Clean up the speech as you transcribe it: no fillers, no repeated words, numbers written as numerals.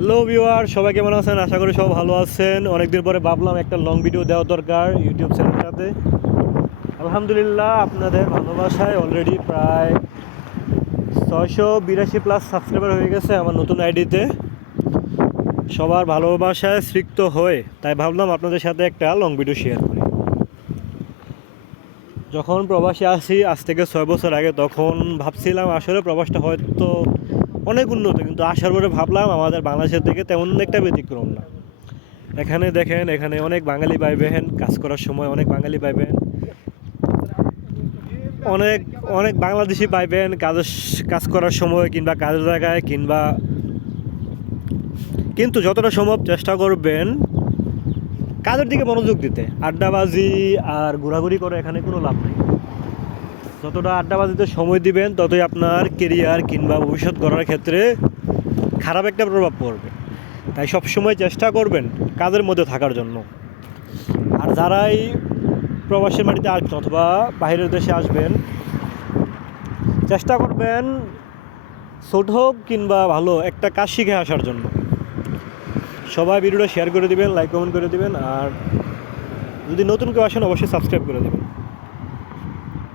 Hello viewer, সবাই কেমন আছেন? আশা করি সব ভালো আছেন। অনেকদিন পরে ভাবলাম একটা লং ভিডিও দেওয়া দরকার ইউটিউব চ্যানেলটাতে। আলহামদুলিল্লাহ, আপনাদের ভালোবাসায় অলরেডি প্রায় 682+ সাবস্ক্রাইবার হয়ে গেছে আমার নতুন আইডিতে। সবার ভালোবাসায় তৃপ্ত হয়ে তাই ভাবলাম আপনাদের সাথে একটা লং ভিডিও শেয়ার করি। যখন প্রবাসে আসি আজ থেকে 6 বছর আগে, তখন ভাবছিলাম আসলে প্রবাসটা হয়তো অনেক উন্নত, কিন্তু আসার পরে ভাবলাম আমাদের বাংলাদেশের থেকে তেমন একটা ব্যতিক্রম না। এখানে দেখেন, এখানে অনেক বাঙালি পাইবেন, কাজ করার সময় অনেক বাঙালি পাইবেন, অনেক অনেক বাংলাদেশি পাইবেন কাজ করার সময় কিংবা কাজের জায়গায় কিংবা, কিন্তু যতটা সম্ভব চেষ্টা করবেন কাজের দিকে মনোযোগ দিতে। আড্ডাবাজি আর ঘোরাঘুরি করে এখানে কোনো লাভ নেই। যতটা আড্ডাবাজিতে সময় দিবেন ততই আপনার কেরিয়ার কিংবা ভবিষ্যৎ গড়ার ক্ষেত্রে খারাপ একটা প্রভাব পড়বে। তাই সবসময় চেষ্টা করবেন কাজের মধ্যে থাকার জন্য। আর যারাই প্রবাসের মাটিতে আসবেন অথবা বাইরের দেশে আসবেন, চেষ্টা করবেন ছোট হোক কিংবা ভালো একটা কাজ শিখে আসার জন্য। সবাই ভিডিওটা শেয়ার করে দিবেন, লাইক কমেন্ট করে দিবেন, আর যদি নতুন কেউ আসেন অবশ্যই সাবস্ক্রাইব করে দেবেন।